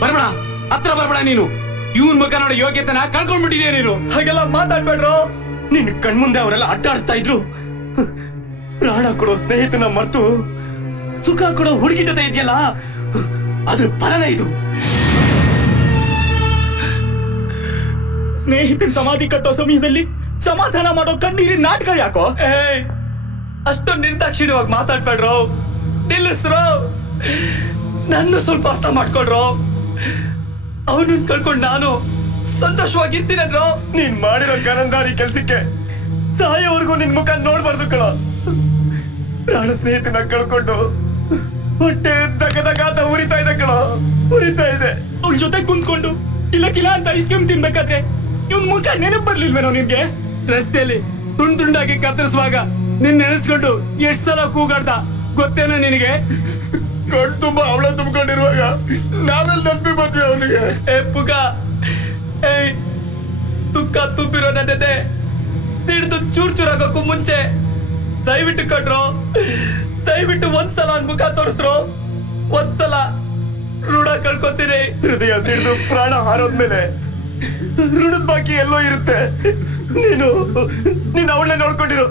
ಬರ್ಬೇಡ, ಹತ್ರ ಬರ್ಬೇಡ ನೀನು. ಇವನ್ ಮುಖ ನೋಡೋ ಯೋಗ್ಯತೆನ ಕಳ್ಕೊಂಡ್ಬಿಟ್ಟಿದ್ಯಾ ನೀನು. ಹಾಗೆಲ್ಲ ಮಾತಾಡ್ಬೇಡ್ರೋ. ನಿನ್ ಕಣ್ಮುಂದೆ ಅವರೆಲ್ಲ ಅಡ್ಡಾಡ್ತಾ ಇದ್ರು. ಪ್ರಾಣ ಕೊಡೋ ಸ್ನೇಹಿತನ ಮರ್ತು ಸುಖ ಕೊಡೋ ಹುಡುಗಿ ಜೊತೆ ಇದೆಯಲ್ಲ, ಅದ್ರ ಫಲನೇ ಇದು. ಸ್ನೇಹಿತನ ಸಮಾಧಿ ಕಟ್ಟೋ ಸಮಯದಲ್ಲಿ ಸಮಾಧಾನ ಮಾಡೋ ಕಣ್ಣೀರಿನ ನಾಟಕ ಯಾಕೋ? ಅಷ್ಟೊಂದು ನಿರ್ದಾಕ್ಷಿಣ್ಯವಾಗಿ ಮಾತಾಡ್ಬೇಡ್ರೋ, ನಿಲ್ಲಿಸ್ರೋ. ನನ್ನ ಸ್ವಲ್ಪ ಅರ್ಥ ಮಾಡ್ಕೊಡ್ರೋ. ಅವನನ್ನ ಕಳ್ಕೊಂಡು ನಾನು ಸಂತೋಷವಾಗಿರ್ತೀನೋ. ನೀನ್ ಮಾಡಿರೋ ಗರಂದಾರಿ ಕೆಲ್ಸಕ್ಕೆ ಸಾಯೋವರೆಗೂ ನಿನ್ ಮುಖ ನೋಡ್ಬಾರ್ದು ಕಣ. ಪ್ರಾಣ ಸ್ನೇಹಿತನ ಕಳ್ಕೊಂಡು ಹೊಟ್ಟೆ ದಗದಗಾತ ಉರಿತಾ ಇದೆ ಕಣ, ಉರಿತಾ ಇದೆ. ಅವಳ ಜೊತೆ ಕುಂತ್ಕೊಂಡು ಇಲ್ಲ ಕಿಲ ಅಂತ ಐಸ್ ಕ್ರೀಮ್ ತಿನ್ಬೇಕಾದ್ರೆ ಇವನ್ ಮುಖ ನೆನಪು ಬರ್ಲಿಲ್ವೇನೋ ನಿನ್ಗೆ? ರಸ್ತೆಯಲ್ಲಿ ತುಂಡ್ ತುಂಡಾಗಿ ಕತ್ತರಿಸುವಾಗ ನಿನ್ ನೆನೆಸ್ಕೊಂಡು ಎಷ್ಟ್ ಸಲ ಕೂಗಾಡ್ದ ಗೊತ್ತೇನೋ ನಿನಗೆ? ಕಣ್ ತುಂಬಾ ಅವಳ ತುಂಬಿಕೊಂಡಿರುವಾಗ ನಾವೆಲ್ಲ ನೆನಪಿ ಬಂದ್ವಿ ಅವನಿಗೆ. ಪುಗ ತುಕ್ಕ ತುಂಬಿರೋ ನನ್ನದೆ ಸಿಡ್ದು ಚೂರ್ ಚೂರಾಗಕ್ಕೂ ಮುಂಚೆ ದಯವಿಟ್ಟು ಕಟ್ರೋ, ದಯವಿಟ್ಟು ಒಂದ್ಸಲ ಮುಖ ತೋರಿಸ್ರು. ಒಂದ್ಸಲ ಋಣ ಕಳ್ಕೊತೀರಿ. ಹೃದಯ ಸಿಡ್ದು ಪ್ರಾಣ ಹಾರೋದ್ಮೇಲೆ ಋಣದ ಬಾಕಿ ಎಲ್ಲೋ ಇರುತ್ತೆ. ನೀನು ಅವಳನ್ನೇ ನೋಡ್ಕೊಂಡಿರು.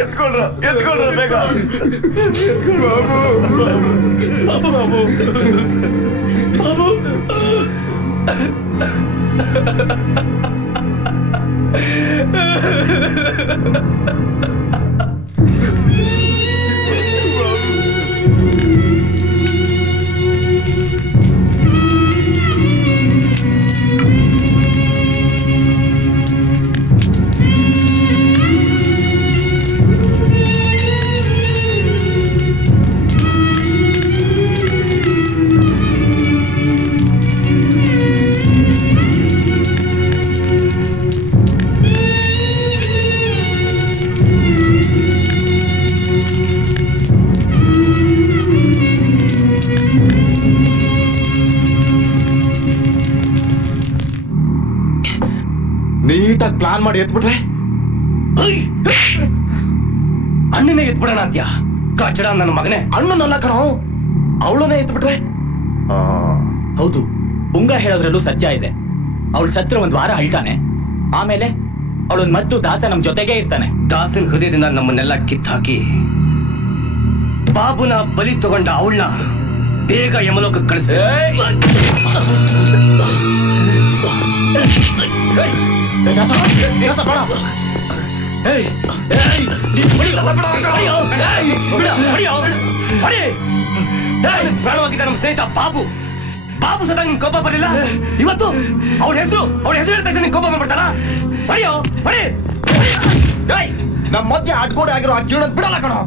ಎತ್ಕೊಳ್ರ ಬೇಗ. ಬಾಬು ಬಾಬು ಬಾಬು ನೀಟಾಗಿ ಪ್ಲಾನ್ ಮಾಡಿ ಎತ್ಬಿಟ್ರೆ ಅಣ್ಣನೇ ಎತ್ಬಿಡೋಣ ಅಂತ್ಯಾ? ಕಚಡ ನನ್ನ ಮಗನೇ. ಅಣ್ಣನಲ್ಲ ಕಣೋ, ಅವಳನ್ನೇ ಎತ್ಬಿಟ್ರೆ. ಹೌದು, ಪುಂಗ ಹೇಳೋದ್ರಲ್ಲೂ ಸತ್ಯ ಇದೆ. ಅವಳು ಸತ್ರ ಒಂದ್ ವಾರ ಅಳ್ತಾನೆ, ಆಮೇಲೆ ಅವಳನ್ ಮರ್ತು ದಾಸ ನಮ್ ಜೊತೆಗೆ ಇರ್ತಾನೆ. ದಾಸನ್ ಹೃದಯದಿಂದ ನಮ್ಮನ್ನೆಲ್ಲ ಕಿತ್ತಾಕಿ ಬಾಬುನ ಬಲಿ ತಗೊಂಡ ಅವಳನ್ನ ಬೇಗ ಯಮಲೋಕಕ್ಕೆ ಕಳಿಸ. ಪ್ರಾಣವಾಗಿದ್ದ ನಮ್ಮ ಸ್ನೇಹಿತ ಬಾಬು ಸದ ನಿನ್ ಕೋಪ ಬರಲಿಲ್ಲ. ಇವತ್ತು ಅವಳ ಹೆಸರು ಹೇಳ್ತಾ ಇದ್ದ ನಿನ್ ಕೋಪ ಬಂದ್ಬಿಡ್ತಾರ. ಹೊಡಿಯೋ ಹೊಡಿ. ನಮ್ಮ ಮಧ್ಯೆ ಅಡ್ಗೋಡೆ ಆಗಿರೋ ಆ ಜೀವನ ಬಿಡಲ್ಲ ಕಣೋ.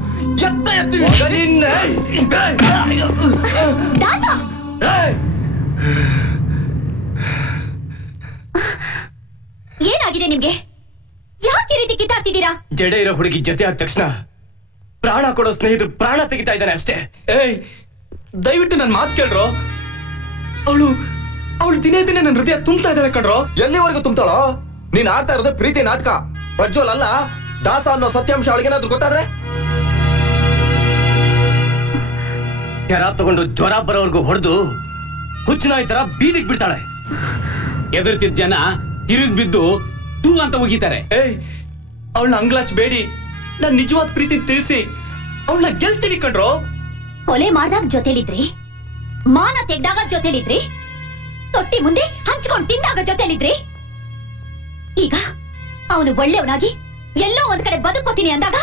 ಏನಾಗಿದೆ ನಿಮ್ಗೆ? ಯಾಕೆ ರೀತಿ ಕಿತ್ತಾಡ್ತಿದ್ದೀರಾ? ಜಡೆ ಇರೋ ಹುಡುಗಿ ಜೊತೆ ಆದ ತಕ್ಷಣ ಪ್ರಾಣ ಕೊಡೋ ಸ್ನೇಹಿತರು ಪ್ರಾಣ ತೆಗಿತಾ ಇದ್ದಾನೆ ಅಷ್ಟೇ. ದಯವಿಟ್ಟು ನನ್ ಮಾತು ಕೇಳ್ರೋ. ಅವಳು ದಿನೇ ದಿನೇ ನನ್ನ ಹೃದಯ ತುಂಬ್ತಾ ಇದ್ದಾಳೆ ಕಣ್ರೋ. ಎಲ್ಲಿವರೆಗೂ ತುಂಬ್ತಾಳೋ? ನೀನ್ ಆಡ್ತಾ ಇರೋದು ಪ್ರೀತಿ ನಾಟಕ, ಪ್ರಜ್ವಲ್ ಅಲ್ಲ. ದಾಸ ಅನ್ನೋ ಸತ್ಯಾಂಶ ಅವಳಿಗೇನಾದ್ರೂ ಗೊತ್ತಾದ್ರೆ ಕೆರ ತಗೊಂಡು ಜ್ವರ ಬರೋವರೆಗೂ ಹೊಡೆದು ಹುಚ್ಚನಾಯಿ ತರ ಬೀದಿಗೆ ಬಿಡ್ತಾಳೆ. ಎದುರ್ತಿದ್ದ ಜನ ತಿರುಗಿ ಬಿದ್ದು ತೂ ಅಂತ ಮುಗಿತಾರೆ. ಅವಳನ್ನ ಅಂಗ್ಲಾಚ್ ಬೇಡಿ, ನಾನ್ ನಿಜವಾದ ಪ್ರೀತಿ ತಿಳಿಸಿ ಅವಳನ್ನ ಗೆಲ್ತೀನಿ ಕಣ್ರೋ. ಕೊಲೆ ಮಾಡ್ದಾಗ ಜೊತೆಲಿದ್ರಿ, ಮಾನ ತೆಗ್ದಾಗ ಜೊತೆಲಿದ್ರಿ, ತೊಟ್ಟಿ ಮುಂದೆ ಹಂಚ್ಕೊಂಡು ತಿಂದಾಗ ಜೊತೆಲಿದ್ರಿ. ಈಗ ಅವನು ಒಳ್ಳೆಯವನಾಗಿ ಎಲ್ಲೋ ಒಂದ್ ಕಡೆ ಬದುಕೋತೀನಿ ಅಂದಾಗ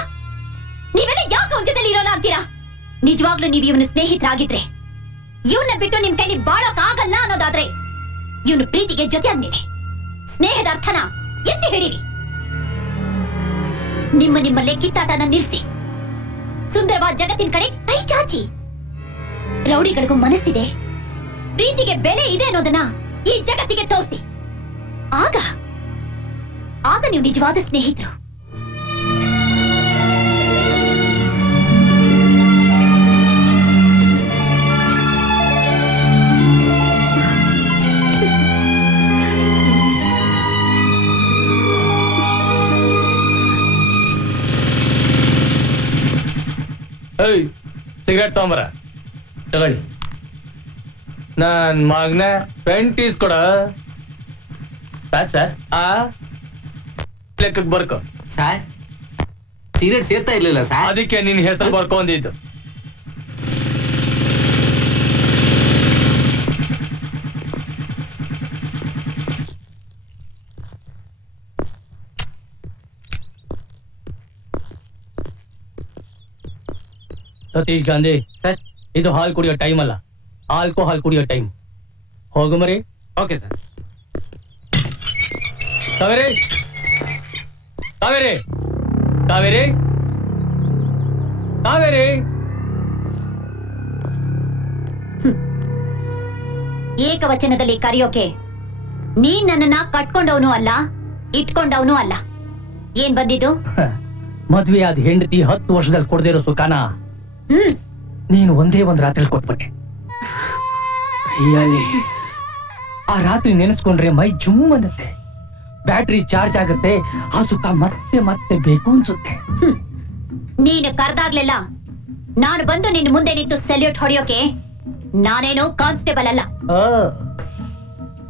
ನೀವೆಲ್ಲ ಯಾಕೆ ಅವನ ಜೊತೆಲಿ ಇರೋಲ್ಲ ಅಂತೀರಾ? ನಿಜವಾಗ್ಲೂ ನೀವು ಇವನು ಸ್ನೇಹಿತರಾಗಿದ್ರೆ ಇವನ್ನ ಬಿಟ್ಟು ನಿಮ್ ಕೈಲಿ ಬಾಳಕ್ ಆಗಲ್ಲ ಅನ್ನೋದಾದ್ರೆ ಇವನು ಪ್ರೀತಿಗೆ ಜೊತೆ ಆದ್ಮೇಲೆ ಸ್ನೇಹದ ಅರ್ಥನ ಎತ್ತಿ ಹಿಡೀರಿ. ನಿಮ್ಮಲ್ಲೇ ಕಿತ್ತಾಟನ ನಿಲ್ಸಿ ಸುಂದರವಾದ ಜಗತ್ತಿನ ಕಡೆ ಕೈ ಚಾಚಿ. ರೌಡಿಗಳಿಗೂ ಮನಸ್ಸಿದೆ, ಪ್ರೀತಿಗೆ ಬೆಲೆ ಇದೆ ಅನ್ನೋದನ್ನ ಈ ಜಗತ್ತಿಗೆ ತೋರಿಸಿ. ಆಗ ನೀವು ನಿಜವಾದ ಸ್ನೇಹಿತರು. ಸಿಗರೇಟ್ ತಗೊಂಬರ ತಗೊಳ್ಳಿ. ನನ್ ಮಗನ ಪೆಂಟೀಸ್ ಕೊಡ ಸರ್ ಲೆಕ್ಕಕ್ಕೆ ಬರ್ಕೊ. ಸರ್ ಸಿಗರೇಟ್ ಸೇರ್ತಾ ಇರ್ಲಿಲ್ಲ ಸರ್. ಅದಕ್ಕೆ ನಿನ್ ಹೆಸರು ಬರ್ಕೊಂಡಿದ್ದು. ಸತೀಶ್ ಗಾಂಧಿ ಸರ್ ಇದು ಹಾಲು ಕುಡಿಯೋ ಟೈಮ್ ಅಲ್ಲ, ಆಲ್ಕೋಹಾಲ್ ಕುಡಿಯೋ ಟೈಮ್. ಹೋಗು ಮರಿ. Okay sir. ಕಾವೇರಿ ಕಾವೇರಿ ಕಾವೇರಿ ಕಾವೇರಿ. ಏಕವಚನದಲ್ಲಿ ಕರೆಯೋಕೆ ನೀನ್ ನನ್ನನ್ನ ಕಟ್ಕೊಂಡವನು ಅಲ್ಲ, ಇಟ್ಕೊಂಡವನು ಅಲ್ಲ. ಏನ್ ಬಂದಿದ್ದು? ಮದ್ವೆ ಆದ ಹೆಂಡತಿ 10 ವರ್ಷದಲ್ಲಿ ಕೊಡದಿರೋ ಸುಖಾನ ನೀನು ಒಂದೇ ಒಂದ್ ರಾತ್ರಿ ಕೊಟ್ಬಿಟ್ಟೆ. ರಿಯಲಿ ಆ ರಾತ್ರಿ ನೆನೆಸ್ಕೊಂಡ್ರೆ ಮೈ ಜುಮ್ ಅನ್ನತ್ತೆ, ಬ್ಯಾಟ್ರಿ ಚಾರ್ಜ್ ಆಗುತ್ತೆ, ಆ ಸುಖ ಮತ್ತೆ ಮತ್ತೆ ಬೇಕು ಅನ್ಸುತ್ತೆ. ನೀನು ಕರೆದಾಗ್ಲೆಲ್ಲ ನಾನು ಬಂದು ನಿನ್ ಮುಂದೆ ನಿಂತು ಸೆಲ್ಯೂಟ್ ಹೊಡೆಯೋಕೆ ನಾನೇನೋ ಕಾನ್ಸ್ಟೇಬಲ್ ಅಲ್ಲ.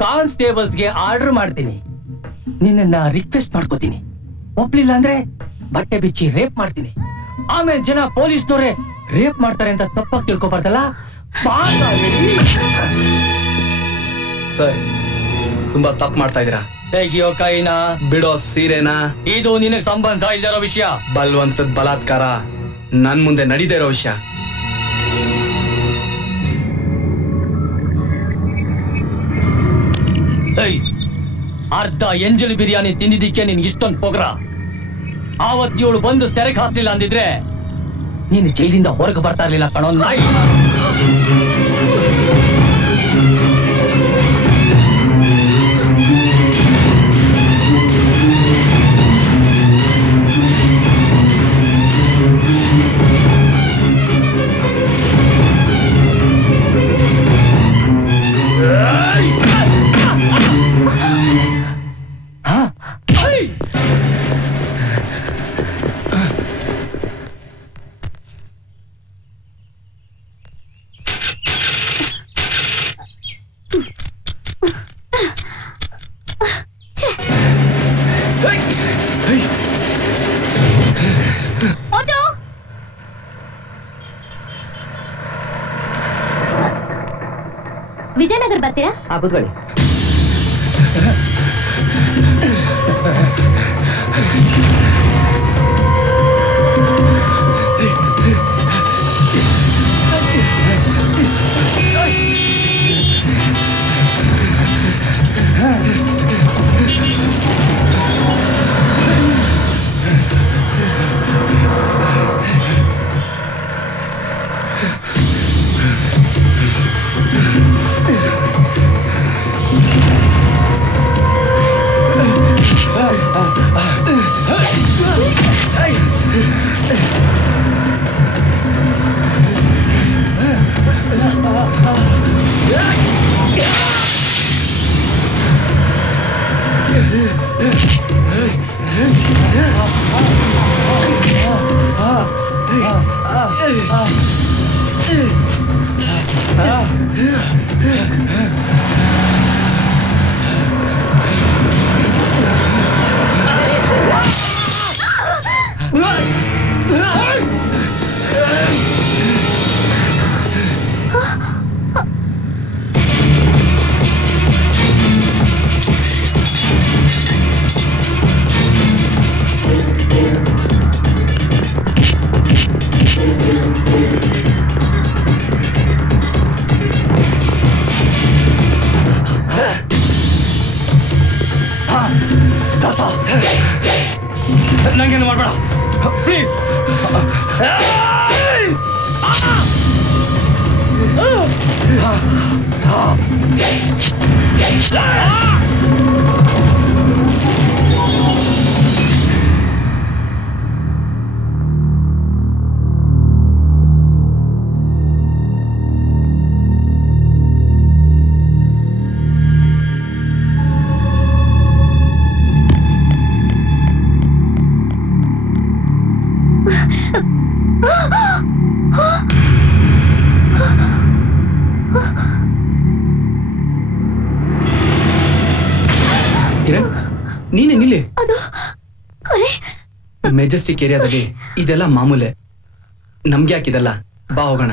ಕಾನ್ಸ್ಟೇಬಲ್ಸ್ಗೆ ಆರ್ಡರ್ ಮಾಡ್ತೀನಿ, ನಿನ್ನ ರಿಕ್ವೆಸ್ಟ್ ಮಾಡ್ಕೋತೀನಿ. ಒಪ್ಲಿಲ್ಲ ಅಂದ್ರೆ ಬಟ್ಟೆ ಬಿಚ್ಚಿ ರೇಪ್ ಮಾಡ್ತೀನಿ. ಆಮೇಲೆ ಜನ ಪೊಲೀಸ್ನವ್ರೆ ರೇಪ್ ಮಾಡ್ತಾರೆ ಅಂತ ತಪ್ಪಾಗಿ ತಿಳ್ಕೊಬಾರ್ದಲ್ಲ. ಸರ್ ತುಂಬಾ ತಪ್ಪು ಮಾಡ್ತಾ ಇದೀರಾ. ತೆಗಿಯೋ ಕೈನ, ಬಿಡೋ ಸೀರೆನಾ. ಇದು ನಿನಗೆ ಸಂಬಂಧ ಇಲ್ದಿರೋ ವಿಷಯ. ಬಲ್ವಂತದ ಬಲಾತ್ಕಾರ ನನ್ ಮುಂದೆ ನಡೀದೇ ಇರೋ ವಿಷಯ. ಅರ್ಧ ಎಂಜಲು ಬಿರಿಯಾನಿ ತಿಂದಿದ್ದಕ್ಕೆ ನಿನ್ಗೆ ಇಷ್ಟೊಂದು ಪೊಗ್ರ. ಆವತ್ತಿಯೋಳು ಬಂದು ಸೆರೆಗೆ ಹಾಕ್ಲಿಲ್ಲ ಅಂದಿದ್ರೆ ನೀನು ಜೈಲಿಂದ ಹೊರಗೆ ಬರ್ತಾ ಇರ್ಲಿಲ್ಲ ಕಣೋ ನಾಯಿ. ವಿಜಯನಗರ ಬರ್ತೀರಾ? ಕೂತ್ಕೊಳ್ಳಿ. ನಂಗೇನು ಮಾಡ್ಬೇಡ ಪ್ಲೀಸ್. ನೀನೆ ನಿಲ್ಲಿ. ಅದು ಕೊಲೆ. ಮೆಜೆಸ್ಟಿಕ್ ಏರಿಯಾದಲ್ಲಿ ಇದೆಲ್ಲ ಮಾಮೂಲೆ. ನಮ್ಗೆ ಯಾಕಿದೆಲ್ಲ, ಬಾ ಹೋಗೋಣ.